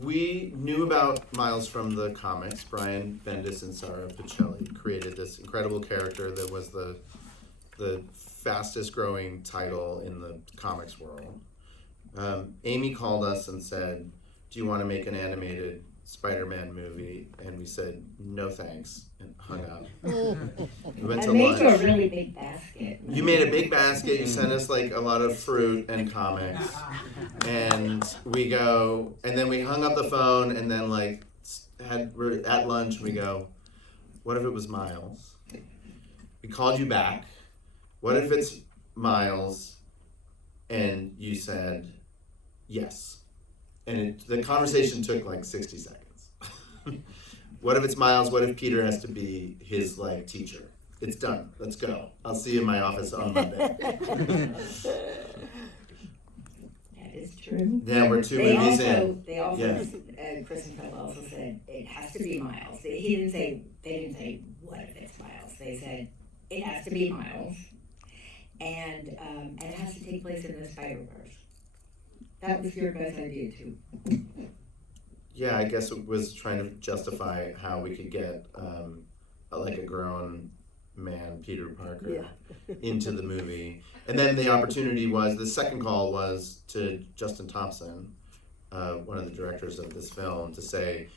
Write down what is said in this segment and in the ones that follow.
We knew about Miles from the comics. Brian Bendis and Sarah Pichelli created this incredible character that was the fastest growing title in the comics world. Amy called us and said, do you want to make an animated Spider-Man movie? And we said, no thanks, and hung up. We went to lunch. I made you a really big basket. You made a big basket, you sent us like a lot of fruit and comics. And we go, and then we hung up the phone, and then like, we're at lunch, and we go, what if it was Miles? We called you back. What if it's Miles? And you said, yes. And the conversation took like 60 seconds. What if it's Miles? What if Peter has to be his like teacher? It's done. Let's go. I'll see you in my office on Monday. That is true. Yeah, we're two movies in. They also, Yes. Chris and Phil also said it has to be Miles. They didn't say what if it's Miles. They said it has to be Miles, and it has to take place in the Spider-Verse. That was your best idea too. Yeah, I guess it was trying to justify how we could get like a grown man, Peter Parker, into the movie. And then the opportunity was, the second call was to Justin Thompson, one of the directors of this film, to say,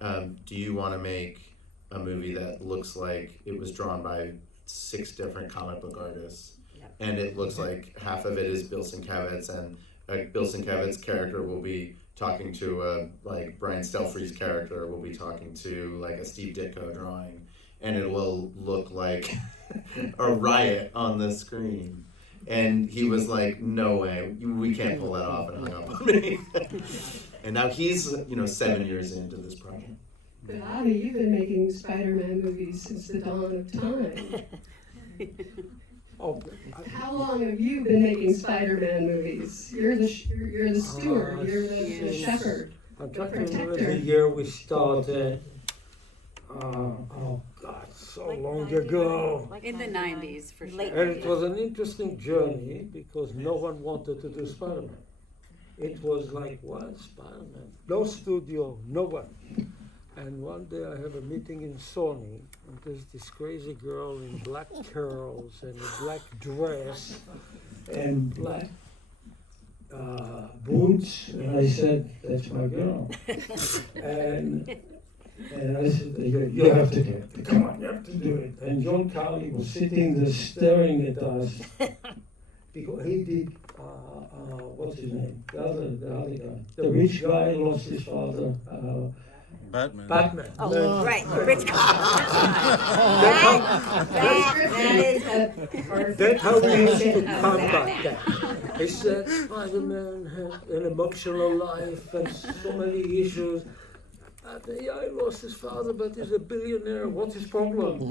do you want to make a movie that looks like it was drawn by 6 different comic book artists, and it looks like half of it is Bill Sienkiewicz, and Bill Sienkiewicz's character will be talking to like Brian Stelfree's character will be talking to like a Steve Ditko drawing, and it will look like a riot on the screen. And he was like, no way, we can't pull that off, and hung up on me. And now he's 7 years into this project. But Avi, you've been making Spider-Man movies since the dawn of time. How long have you been making Spider-Man movies? You're the steward. You're the shepherd. I the can't remember protector. the year we started. So long ago. In the 90s, for sure. And it was an interesting journey because no one wanted to do Spider-Man. It was like, what, Spider-Man? No studio, no one. And one day I have a meeting in Sony, and there's this crazy girl in black curls and a black dress and black boots, and I said, that's my girl. and I said, you have to do it. Come on, you have to do it. And John Carley was sitting there staring at us because he did, what's his name? The other guy. The rich guy lost his father. Batman. Oh, right, the rich guy. That is a perfect That's how we used to description of combat Batman. that. He said Spider-Man had an emotional life and so many issues. He lost his father, but he's a billionaire. What's his problem?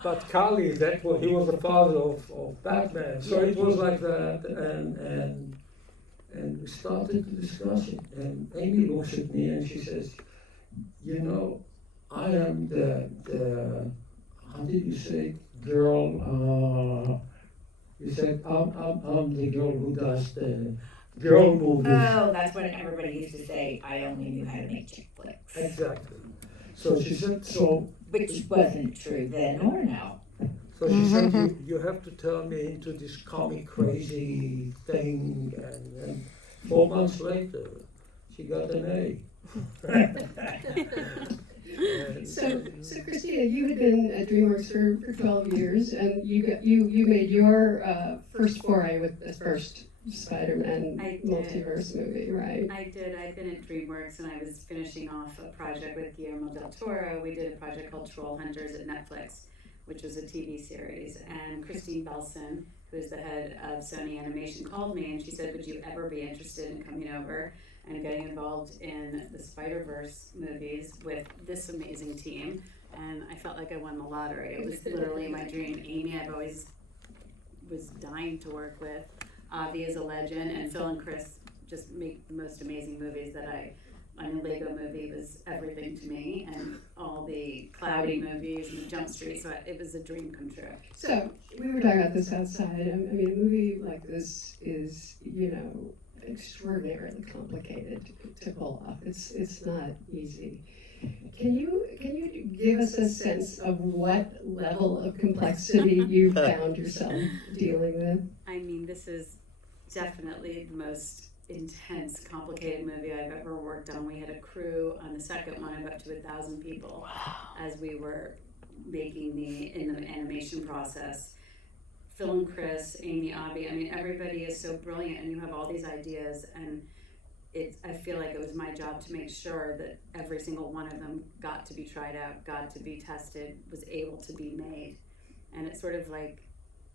But Carly, he was the father of Batman. So it was like that, and we started to discuss it. And Amy looks at me and she says, I am the how did you say, girl? You said, I'm the girl who does the girl movies. Oh, that's what everybody used to say. I only knew how to make chick flicks. Exactly. So she said, Which wasn't true then or now. So she said, you have to turn me into this comic crazy thing. And 4 months later, she got an A. So Christina, you had been at DreamWorks for 12 years, and you made your first foray with the first Spider-Man I did. multiverse movie, right? I did. I'd been at DreamWorks and I was finishing off a project with Guillermo del Toro. We did a project called Troll Hunters at Netflix, which was a TV series. And Christine Belson, who is the head of Sony Animation, called me and she said, would you ever be interested in coming over and getting involved in the Spider-Verse movies with this amazing team? And I felt like I won the lottery. It was literally my dream. Amy, I've always was dying to work with. Avi is a legend, and Phil and Chris just make the most amazing movies that Lego Movie was everything to me, and all the Cloudy movies and the Jump Street, so it was a dream come true. So we were talking about this outside. I mean, a movie like this is, you know, extraordinarily complicated to pull off. It's not easy. Can you give us a sense of what level of complexity you found yourself dealing with? I mean, this is definitely the most intense, complicated movie I've ever worked on. We had a crew on the second one of up to 1,000 people as we were making in the animation process. Phil and Chris, Amy, Avi, I mean, everybody is so brilliant, and you have all these ideas, and I feel like it was my job to make sure that every single one of them got to be tried out, got to be tested, was able to be made. And it's sort of like,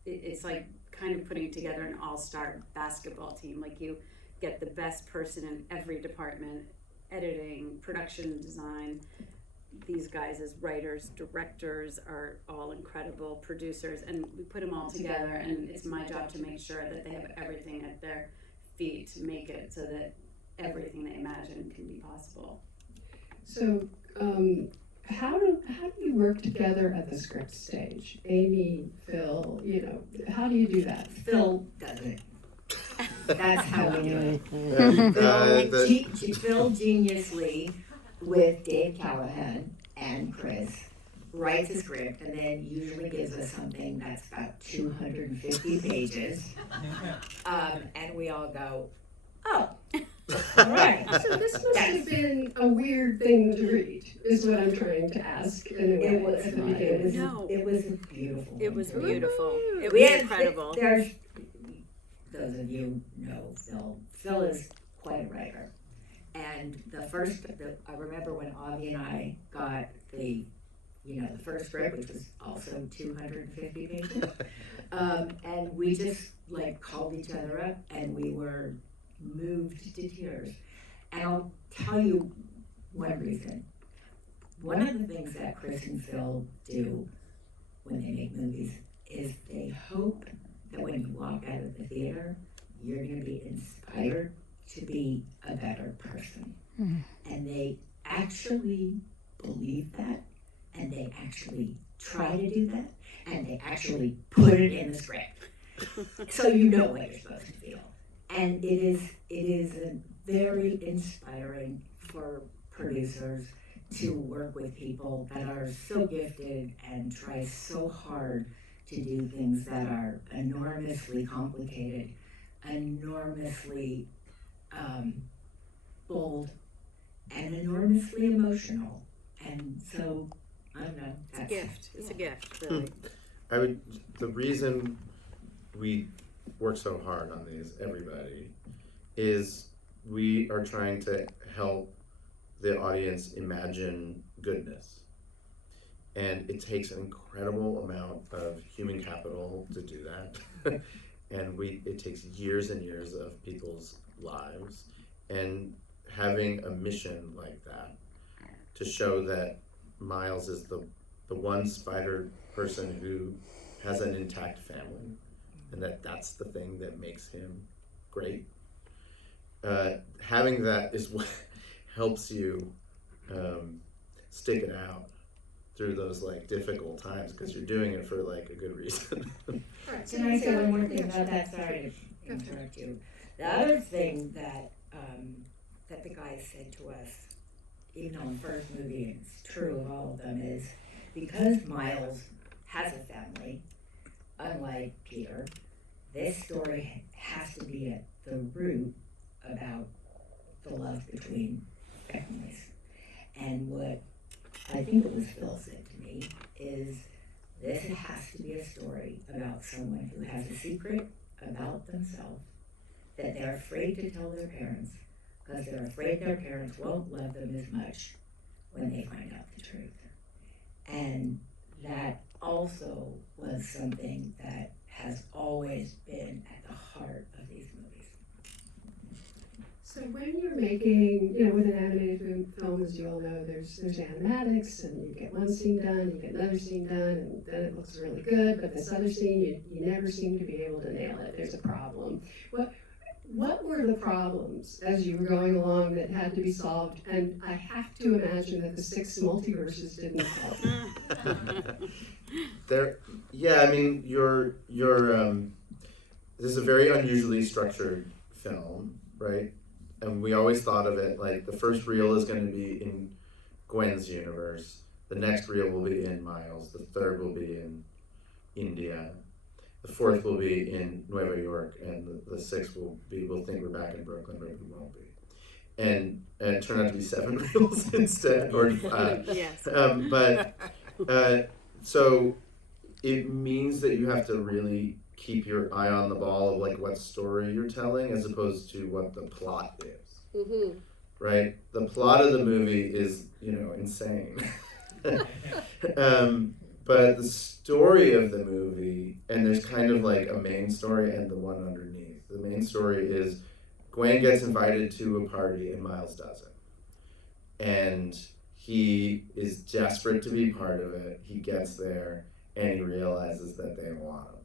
it's like kind of putting together an all-star basketball team. Like, you get the best person in every department, editing, production design. These guys as writers, directors are all incredible, producers, and we put them all together, and it's my job to make sure that they have everything at their feet to make it so that everything they imagine can be possible. So, how do you work together at the script stage? Amy, Phil, you know, how do you do that? Phil does it. That's how we do it. Phil geniusly, with Dave Callahan and Chris, writes a script and then usually gives us something that's about 250 pages. And we all go, oh, right. So this must have been a weird thing to read, is what I'm trying to ask. It was at the not. beginning. It was beautiful. It was beautiful. It We was had- incredible. There's, those of you know Phil. Phil is quite a writer. And I remember when Avi and I got the first script, which was also 250 pages. And we just like called each other up and we were moved to tears. And I'll tell you one reason. One of the things that Chris and Phil do when they make movies is they hope that when you walk out of the theater, you're going to be inspired to be a better person. And they actually believe that, and they actually try to do that, and they actually put it in the script. So you know what you're supposed to feel. And it is very inspiring for producers to work with people that are so gifted and try so hard to do things that are enormously complicated, enormously bold, and enormously emotional. And so, I don't know. It's a gift. It's a gift, really. The reason we work so hard on these, everybody, is we are trying to help the audience imagine goodness. And it takes an incredible amount of human capital to do that. And it takes years and years of people's lives. And having a mission like that to show that Miles is the one spider person who has an intact family, and that's the thing that makes him great. Having that is what helps you stick it out through those like difficult times, because you're doing it for like a good reason. Can I say one more thing about that? Sorry to interrupt you. The other thing that the guys said to us, even on the first movie, and it's true of all of them, is because Miles has a family, unlike Peter, this story has to be at the root about the love between families. And what I think it was Phil said to me is this has to be a story about someone who has a secret about themselves that they're afraid to tell their parents because they're afraid their parents won't love them as much when they find out the truth. And that also was something that has always been at the heart of these movies. So when you're making, you know, with an animated film, as you all know, there's animatics, and you get one scene done, you get another scene done, and then it looks really good, but this other scene, you never seem to be able to nail it. There's a problem. what were the problems as you were going along that had to be solved? And I have to imagine that the 6 multiverses didn't help. Yeah, I mean, this is a very unusually structured film, right? And we always thought of it like the first reel is going to be in Gwen's universe, the next reel will be in Miles, the third will be in India, the fourth will be in Nueva York, and the sixth will be, we'll think we're back in Brooklyn, but we won't be. And it turned out to be 7 reels instead, or Yes. so it means that you have to really keep your eye on the ball of like what story you're telling as opposed to what the plot is. Mm-hmm. Right? The plot of the movie is, insane. But the story of the movie, and there's kind of like a main story and the one underneath. The main story is Gwen gets invited to a party and Miles doesn't. And he is desperate to be part of it. He gets there and he realizes that they want him.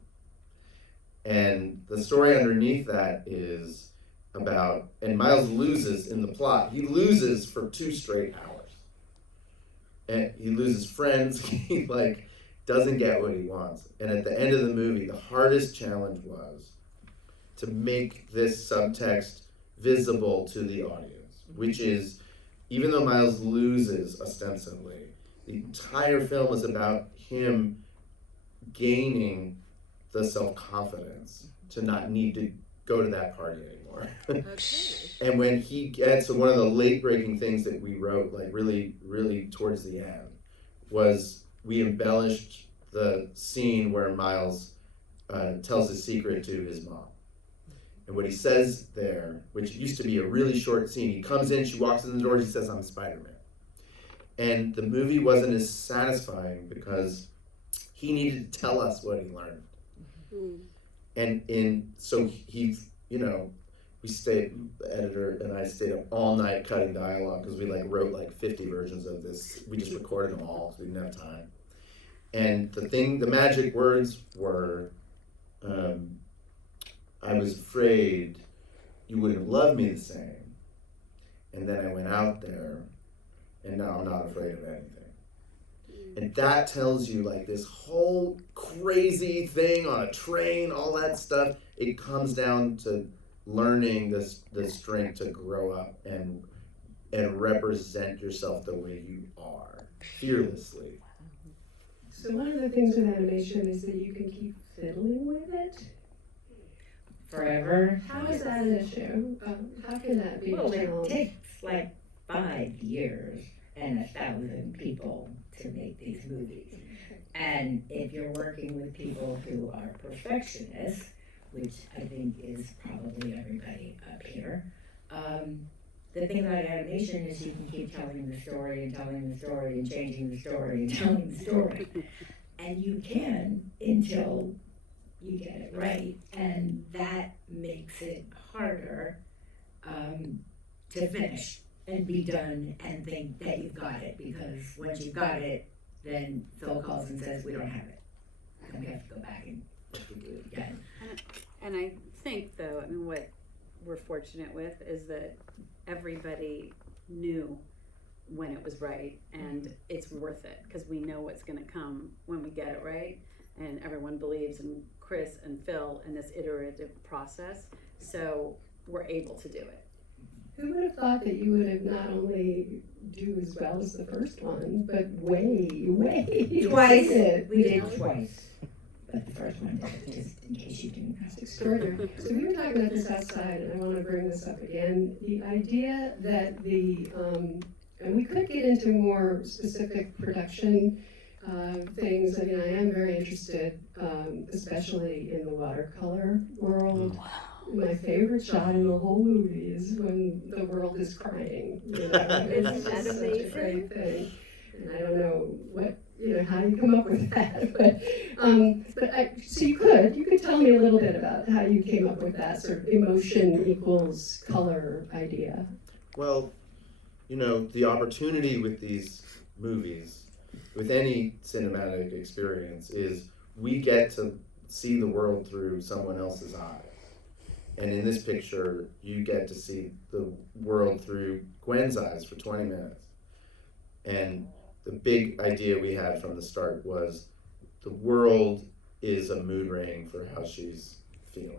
And the story underneath that is about, and Miles loses in the plot. He loses for 2 straight hours. And he loses friends. He doesn't get what he wants. And at the end of the movie, the hardest challenge was to make this subtext visible to the audience, which is, even though Miles loses ostensibly, the entire film is about him gaining the self-confidence to not need to go to that party anymore. And when he gets, so one of the late-breaking things that we wrote, really, really towards the end, was we embellished the scene where Miles tells his secret to his mom. And what he says there, which used to be a really short scene, he comes in, she walks in the door, she says, "I'm Spider-Man." And the movie wasn't as satisfying because he needed to tell us what he learned. And so he, we stayed, the editor and I stayed up all night cutting dialogue because we wrote 50 versions of this. We just recorded them all because we didn't have time. And the magic words were, I was afraid you wouldn't love me the same. And then I went out there and now I'm not afraid of anything. And that tells you this whole crazy thing on a train, all that stuff, it comes down to learning the strength to grow up and represent yourself the way you are, fearlessly. So one of the things with animation is that you can keep fiddling with it Forever. How is that an issue? How can that be a Well, it challenge? takes 5 years and 1,000 people to make these movies. And if you're working with people who are perfectionists, which I think is probably everybody up here, the thing about animation is you can keep telling the story and telling the story and changing the story and telling the story. And you can until you get it right. And that makes it harder to finish and be done and think that you've got it, because once you've got it, then Phil calls and says, "We don't have it." And we have to go back and do it again. And I think, though, what we're fortunate with is that everybody knew when it was right, and it's worth it because we know what's going to come when we get it right, and everyone believes in Chris and Phil in this iterative process, so we're able to do it. Who would have thought that you would have not only do as well as the first one, but way Twice. exceeded. We did twice. But the first one did, just in case you didn't know. That's extraordinary. So we were talking about this outside, and I want to bring this up again. The idea that and we could get into more specific production things. I am very interested, especially in the watercolor world. My favorite shot in the whole movie is when the world is crying. Isn't that such a amazing? great thing. And I don't know how you come up with that, so you could tell me a little bit about how you came up with that sort of emotion equals color idea. Well, the opportunity with these movies, with any cinematic experience, is we get to see the world through someone else's eyes. And in this picture, you get to see the world through Gwen's eyes for 20 minutes. And the big idea we had from the start was the world is a mood ring for how she's feeling.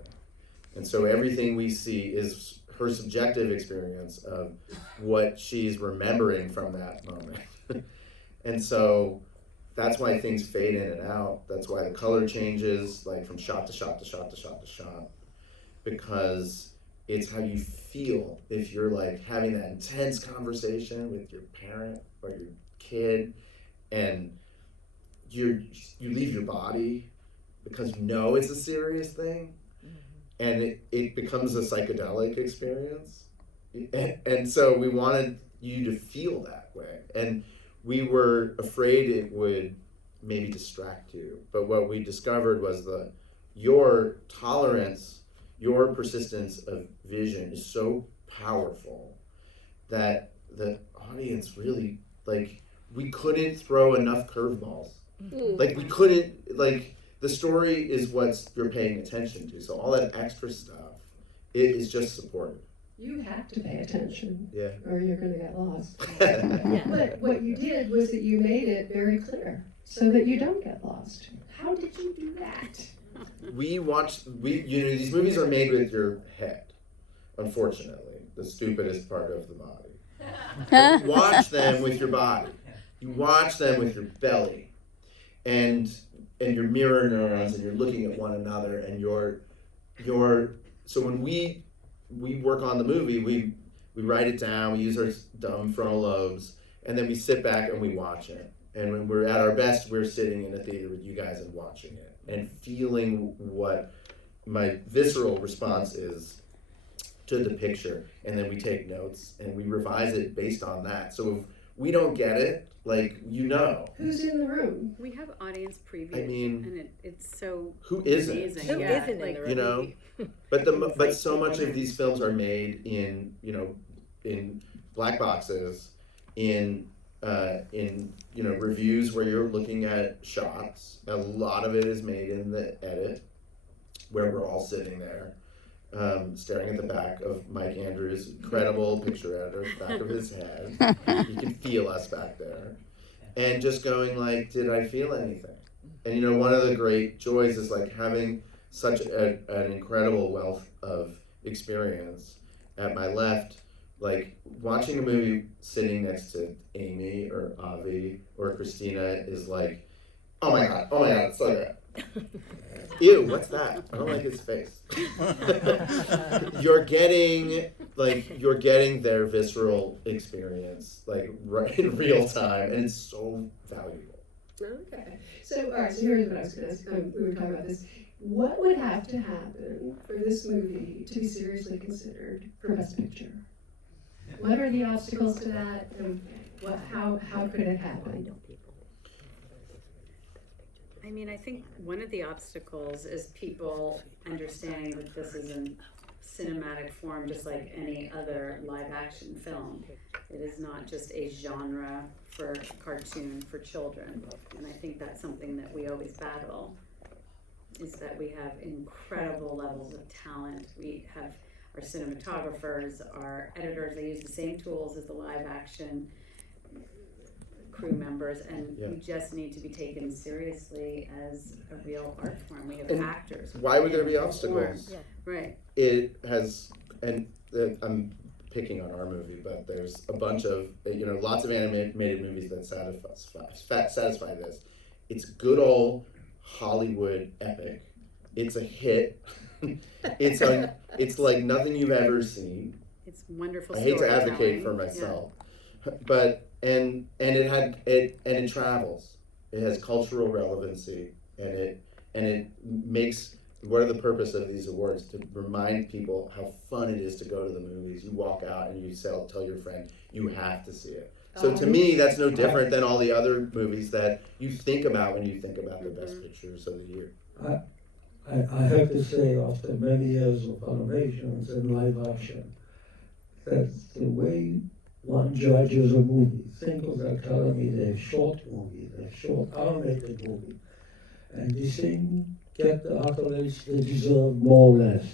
And so everything we see is her subjective experience of what she's remembering from that moment. And so that's why things fade in and out. That's why the color changes, like from shot to shot to shot to shot to shot, because it's how you feel if you're like having that intense conversation with your parent or your kid, and you leave your body because you know it's a serious thing, and it becomes a psychedelic experience. And so we wanted you to feel that way, and we were afraid it would maybe distract you. But what we discovered was your tolerance, your persistence of vision is so powerful that the audience really, like, we couldn't throw enough curveballs. Like, we couldn't, like, the story is what you're paying attention to. So all that extra stuff, it is just supportive. You have to pay attention, Yeah. or you're going to get lost. Yeah. But what you did was that you made it very clear so that you don't get lost. How did you do that? These movies are made with your head, unfortunately, the stupidest part of the body. But you watch them with your body. You watch them with your belly. And your mirror neurons, and you're looking at one another, and so when we work on the movie, we write it down, we use our dumb frontal lobes, and then we sit back and we watch it. And when we're at our best, we're sitting in a theater with you guys and watching it and feeling what my visceral response is to the picture. And then we take notes and we revise it based on that. So if we don't get it, like, Who's in the room? We have audience previews, I mean, and it's so who isn't? amazing. Who yeah, isn't in like, the room? You know, but so much of these films are made in black boxes, in reviews where you're looking at shots. A lot of it is made in the edit, where we're all sitting there, staring at the back of Mike Andrews' incredible picture editor, back of his head. You can feel us back there, and just going like, did I feel anything? And one of the great joys is like having such an incredible wealth of experience at my left, like watching a movie sitting next to Amy or Avi or Christina is like, oh my god, it's so good. Ew, what's that? I don't like his face. You're getting their visceral experience, like, right in real time, and it's so valuable. Okay. So, all right, so here's what I was going to ask. We were talking about this. What would have to happen for this movie to be seriously considered for Best Picture? What are the obstacles to that, and how could it happen? I mean, I think one of the obstacles is people understanding that this is a cinematic form just like any other live action film. It is not just a genre for cartoon for children. And I think that's something that we always battle, is that we have incredible levels of talent. We have our cinematographers, our editors, they use the same tools as the live action crew members, and we just need to be taken seriously as a real art form. We have actors. Why would there be obstacles? Yeah. Right. It has, and I'm picking on our movie, but there's a bunch of, lots of animated movies that satisfy this. It's good old Hollywood epic. It's a hit. It's like nothing you've ever seen. It's wonderful. I hate to advocate for myself, but and it travels. It has cultural relevancy, and it makes. What are the purpose of these awards? To remind people how fun it is to go to the movies. You walk out and you tell your friend you have to see it. So to me, that's no different than all the other movies that you think about when you think about the best pictures of the year. I have to say, after many years of animations and live action, that the way one judges a movie, think of the Academy, they're short movie, they're short animated movie, and this thing get the accolades they deserve more or less.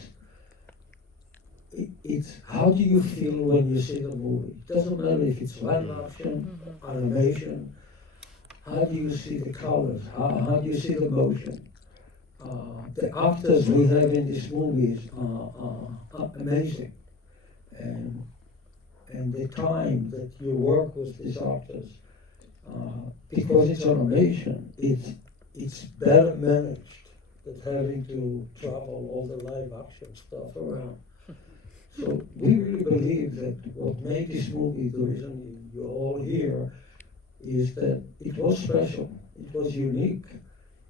it's how do you feel when you see the movie? It doesn't matter if it's live action, animation. How do you see the colors? How do you see the motion? The actors we have in this movie are amazing, and the time that you work with these actors, because it's animation, it's better managed than having to travel all the live action stuff around. So we really believe that what made this movie, the reason you're all here, is that it was special, it was unique,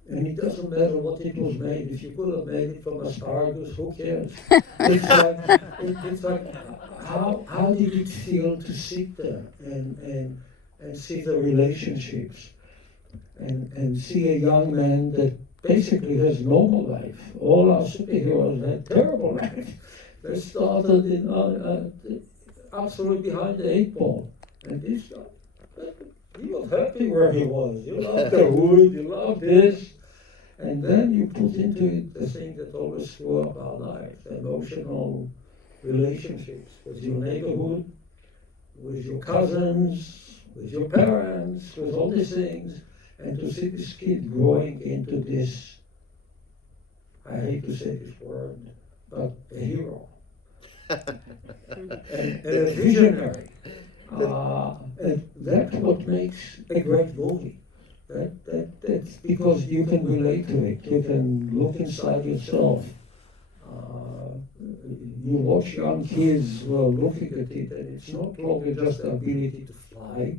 and it doesn't matter what it was made. If you could have made it from asparagus, who cares? It's like how did it feel to sit there and see the relationships and see a young man that basically has normal life. All our superheroes had terrible life. They started in absolutely behind the 8 ball, and this guy, he was happy where he was. You loved the wood, you loved this. And then you put into it the thing that always threw up our lives, the emotional relationships with your neighborhood, with your cousins, with your parents, with all these things. And to see this kid growing into this, I hate to say this word, but a hero. and a visionary. And that's what makes a great movie. That's because you can relate to it. You can look inside yourself. You watch young kids looking at it, and it's not probably just the ability to fly.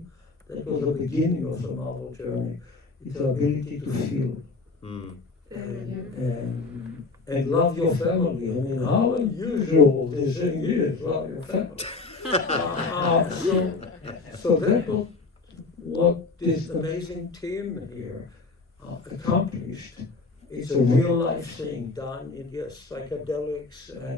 That was the beginning of the Marvel journey. It's the ability to feel. And love your family. I mean, how unusual this thing is, love your family. So that was what this amazing team here accomplished. It's a real life thing done in, yes, psychedelics and